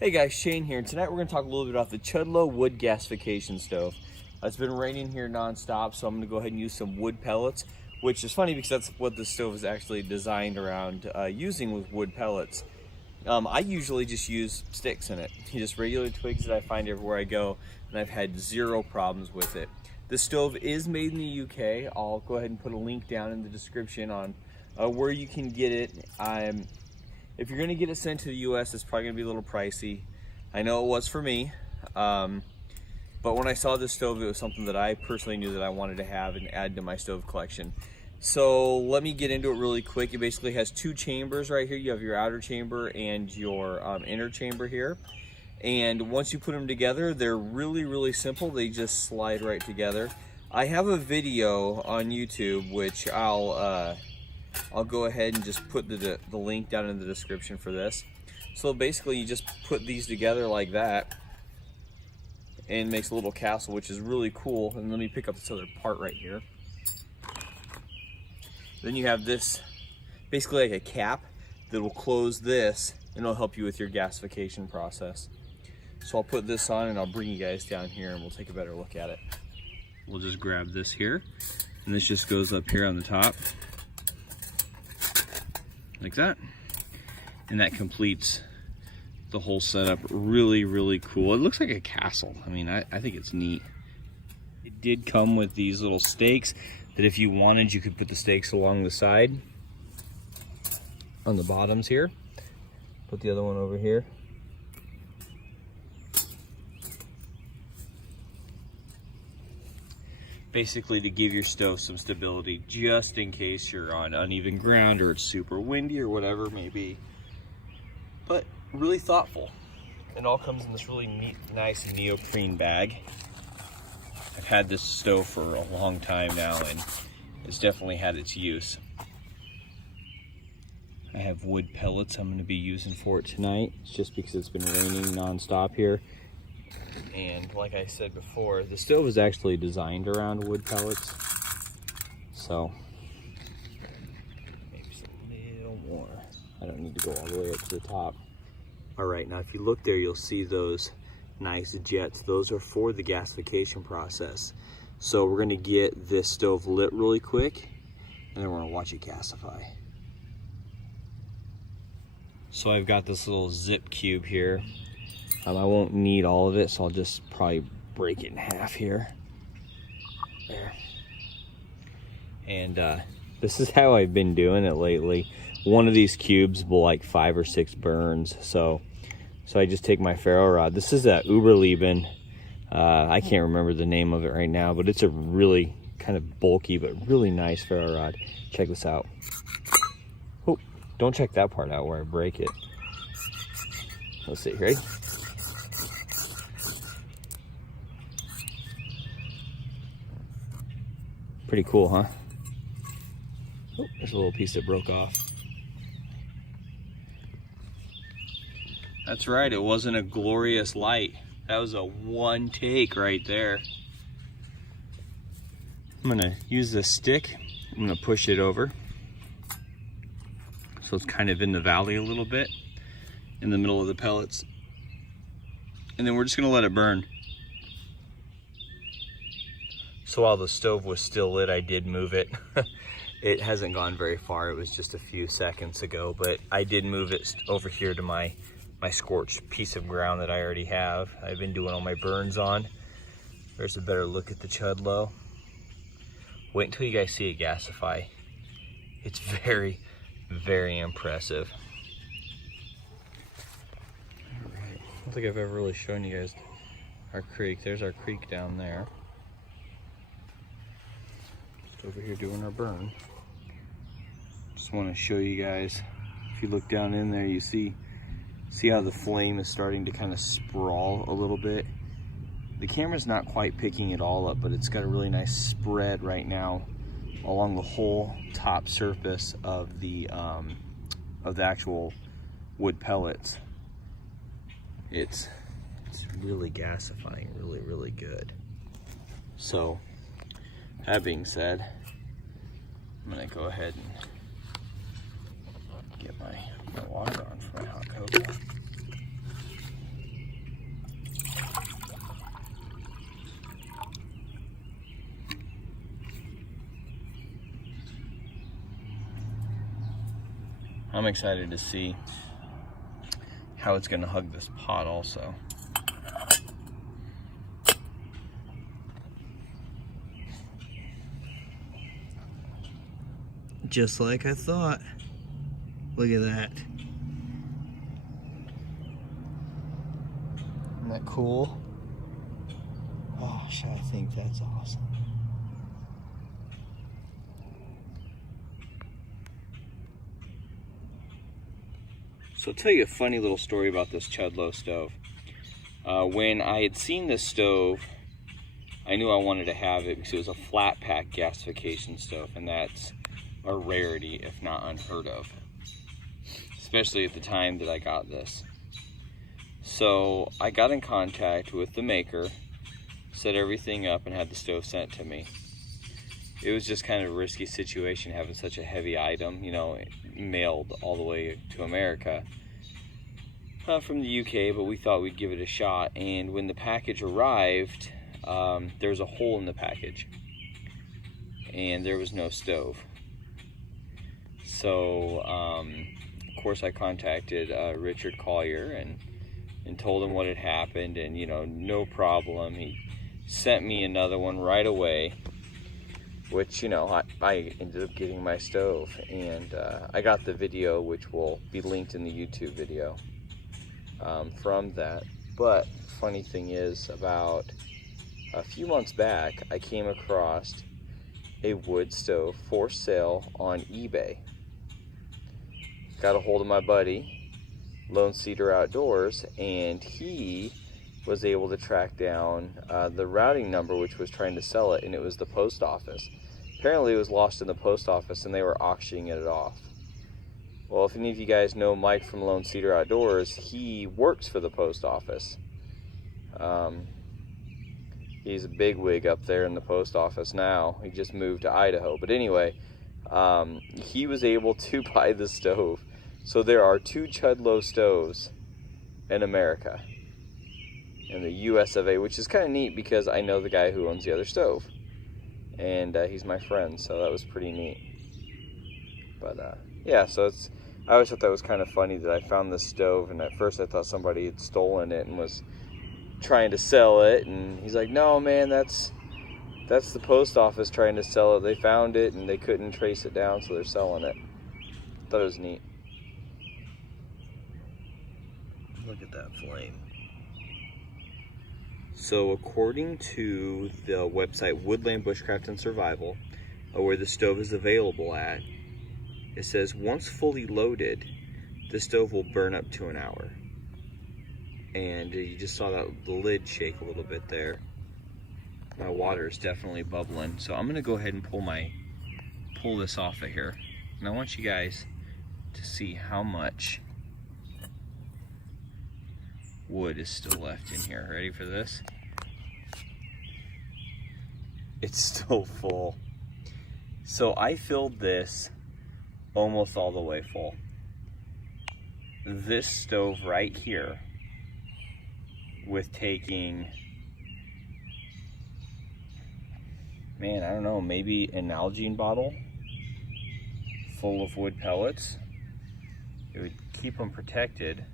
Hey guys, Shane here, and tonight we're going to talk a little bit about the Chudlow Wood Gasification Stove. It's been raining here non-stop, so I'm going to go ahead and use some wood pellets, which is funny because that's what the stove is actually designed around, using with wood pellets. I usually just use sticks in it, just regular twigs that I find everywhere I go, and I've had zero problems with it. The stove is made in the UK. I'll go ahead and put a link down in the description on where you can get it. If you're gonna get it sent to the US, it's probably gonna be a little pricey. I know it was for me, but when I saw this stove, it was something that I personally knew that I wanted to have and add to my stove collection. So let me get into it really quick. It basically has two chambers right here. You have your outer chamber and your inner chamber here. And once you put them together, they're really simple. They just slide right together. I have a video on YouTube, which I'll go ahead and just put the link down in the description for this. So basically you just put these together like that and it makes a little castle, which is really cool. And let me pick up this other part right here. Then you have this, basically like a cap that will close this and it'll help you with your gasification process. So I'll put this on and I'll bring you guys down here and we'll take a better look at it. We'll just grab this here and this just goes up here on the top. Like that, and that completes the whole setup. Really cool. It looks like a castle. I mean, I think it's neat. It did come with these little stakes that if you wanted, you could put the stakes along the side on the bottoms here. Put the other one over here. Basically to give your stove some stability just in case you're on uneven ground or it's super windy or whatever it may be. But really thoughtful. It all comes in this really neat, nice neoprene bag. I've had this stove for a long time now and it's definitely had its use. I have wood pellets I'm going to be using for it tonight. It's just because it's been raining non-stop here. And like I said before, the stove is actually designed around wood pellets. So maybe just a little more. I don't need to go all the way up to the top. All right, now if you look there, you'll see those nice jets. Those are for the gasification process. So we're gonna get this stove lit really quick and then we're gonna watch it gasify. So I've got this little zip cube here. I won't need all of it, so I'll just probably break it in half here. There. And this is how I've been doing it lately. One of these cubes will like 5 or 6 burns. So I just take my ferro rod. This is a Uberleben. I can't remember the name of it right now, but it's a really kind of bulky but really nice ferro rod. Check this out. Oh, don't check that part out where I break it. Let's see, right? Pretty cool, huh? Oh, there's a little piece that broke off. That's right, it wasn't a glorious light. That was a one take right there. I'm gonna use this stick. I'm gonna push it over. So it's kind of in the valley a little bit, in the middle of the pellets. And then we're just gonna let it burn. So while the stove was still lit, I did move it. It hasn't gone very far. It was just a few seconds ago, but I did move it over here to my scorched piece of ground that I already have. I've been doing all my burns on. There's a better look at the Chudlow. Wait until you guys see it gasify. It's very impressive. All right, I don't think I've ever really shown you guys our creek. There's our creek down there. Over here doing our burn. Just want to show you guys, if you look down in there, you see how the flame is starting to kind of sprawl a little bit. The camera's not quite picking it all up, but it's got a really nice spread right now along the whole top surface of the actual wood pellets. It's really gasifying really good. So that being said, I'm gonna go ahead and get my water on for my hot cocoa. I'm excited to see how it's gonna hug this pot also. Just like I thought. Look at that. Isn't that cool? Gosh, I think that's awesome. So I'll tell you a funny little story about this Chudlow stove. When I had seen this stove, I knew I wanted to have it because it was a flat pack gasification stove, and that's a rarity, if not unheard of, especially at the time that I got this. So I got in contact with the maker, set everything up, and had the stove sent to me. It was just kind of a risky situation having such a heavy item, you know, mailed all the way to America from the UK, but we thought we'd give it a shot. And when the package arrived, there was a hole in the package and there was no stove. So of course I contacted Richard Collier and told him what had happened, and you know, no problem, he sent me another one right away, which, you know, I ended up getting my stove, and I got the video, which will be linked in the YouTube video from that. But funny thing is, about a few months back, I came across a wood stove for sale on eBay. Got a hold of my buddy, Lone Cedar Outdoors, and he was able to track down the routing number which was trying to sell it, and it was the post office. Apparently it was lost in the post office and they were auctioning it off. Well, if any of you guys know Mike from Lone Cedar Outdoors, he works for the post office. He's a bigwig up there in the post office now. He just moved to Idaho. But anyway, he was able to buy the stove. So there are 2 Chudlow stoves in America, in the US of A, which is kind of neat because I know the guy who owns the other stove, and he's my friend, so that was pretty neat. But yeah, so I always thought that was kind of funny that I found this stove, and at first I thought somebody had stolen it and was trying to sell it, and he's like, no man, that's the post office trying to sell it. They found it and they couldn't trace it down, so they're selling it. Thought it was neat. Look at that flame. So according to the website Woodland Bushcraft and Survival, where the stove is available at, it says once fully loaded, the stove will burn up to an hour. And you just saw that the lid shake a little bit there. My water is definitely bubbling. So I'm gonna go ahead and pull this off of here. And I want you guys to see how much wood is still left in here. Ready for this? It's still full. So I filled this almost all the way full. This stove right here, with taking, man, I don't know, maybe an Nalgene bottle full of wood pellets, it would keep them protected.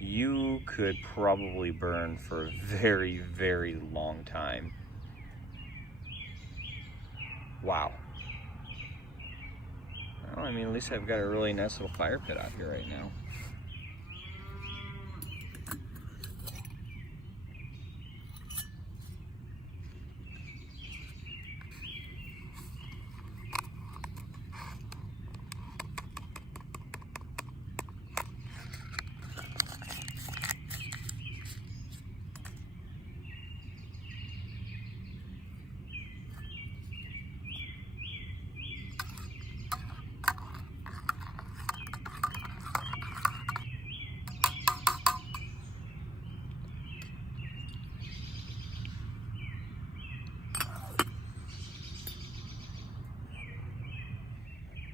You could probably burn for a very, very long time. Wow. Well, I mean, at least I've got a really nice little fire pit out here right now.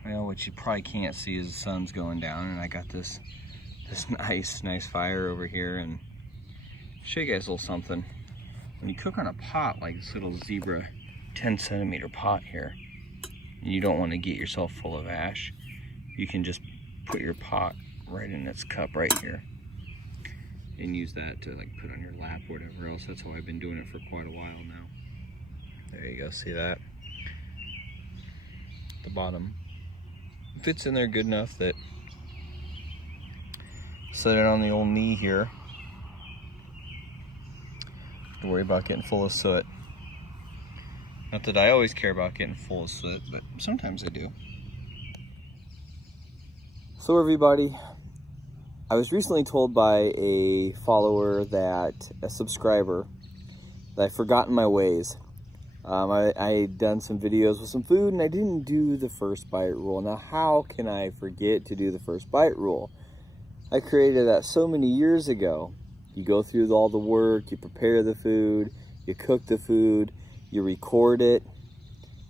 Well, what you probably can't see is the sun's going down, and I got this nice fire over here. And show you guys a little something. When you cook on a pot like this little Zebra 10-centimeter pot here, and you don't want to get yourself full of ash, you can just put your pot right in its cup right here and use that to like put on your lap or whatever else. That's how I've been doing it for quite a while now. There you go, see that? The bottom fits in there good enough that set it on the old knee here. Don't worry about getting full of soot. Not that I always care about getting full of soot, but sometimes I do. So everybody, I was recently told by a follower a subscriber, that I've forgotten my ways. I had done some videos with some food and I didn't do the first bite rule. Now how can I forget to do the first bite rule? I created that so many years ago. You go through all the work, you prepare the food, you cook the food, you record it.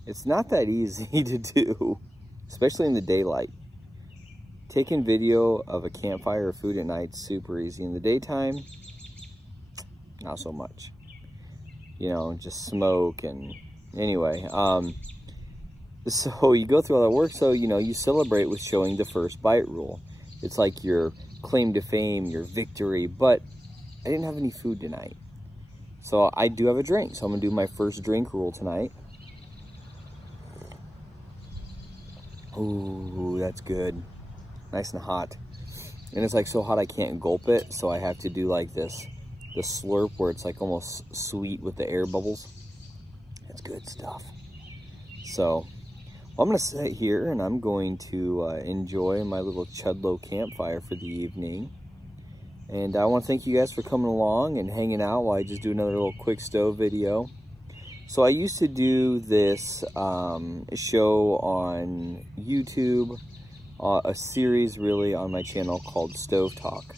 It's not that easy to do, especially in the daylight. Taking video of a campfire or food at night is super easy. In the daytime, not so much. You know, just smoke and anyway. So you go through all that work, so you know, you celebrate with showing the first bite rule. It's like your claim to fame, your victory, but I didn't have any food tonight. So I do have a drink, so I'm gonna do my first drink rule tonight. Ooh, that's good. Nice and hot. And it's like so hot I can't gulp it, so I have to do like this, the slurp where it's like almost sweet with the air bubbles. That's good stuff. So I'm gonna sit here and I'm going to enjoy my little Chudlow campfire for the evening. And I want to thank you guys for coming along and hanging out while I just do another little quick stove video. So I used to do this show on YouTube, a series really on my channel called Stove Talk.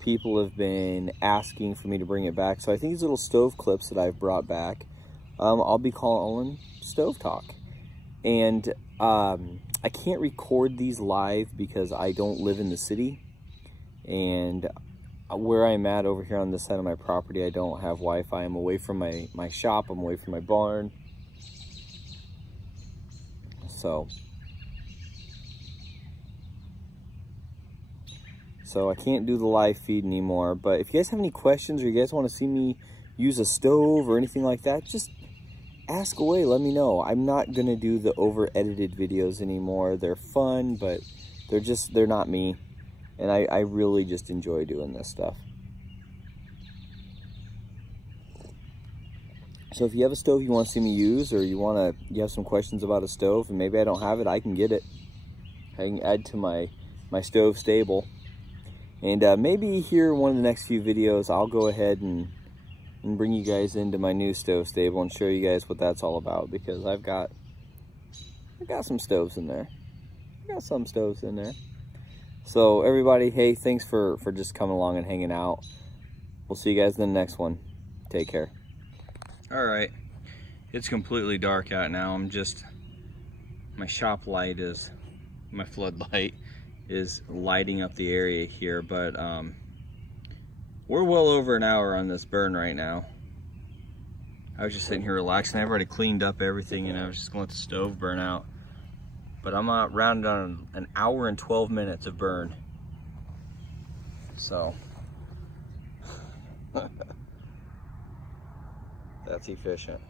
People have been asking for me to bring it back. So I think these little stove clips that I've brought back, I'll be calling Stove Talk. And I can't record these live because I don't live in the city. And where I'm at over here on this side of my property, I don't have Wi-Fi. I'm away from my shop. I'm away from my barn. So I can't do the live feed anymore. But if you guys have any questions or you guys want to see me use a stove or anything like that, just ask away. Let me know. I'm not going to do the over-edited videos anymore. They're fun, but they're not me. And I really just enjoy doing this stuff. So if you have a stove you want to see me use, or you have some questions about a stove and maybe I don't have it, I can get it. I can add to my stove stable. And maybe here in one of the next few videos I'll go ahead and bring you guys into my new stove stable and show you guys what that's all about, because I've got some stoves in there. I got some stoves in there. So everybody, hey, thanks for just coming along and hanging out. We'll see you guys in the next one. Take care. All right, it's completely dark out now. My shop light my floodlight is lighting up the area here, but we're well over an hour on this burn right now. I was just sitting here relaxing. I've already cleaned up everything and I was just gonna let the stove burn out. But I'm rounded on an hour and 12 minutes of burn. So that's efficient.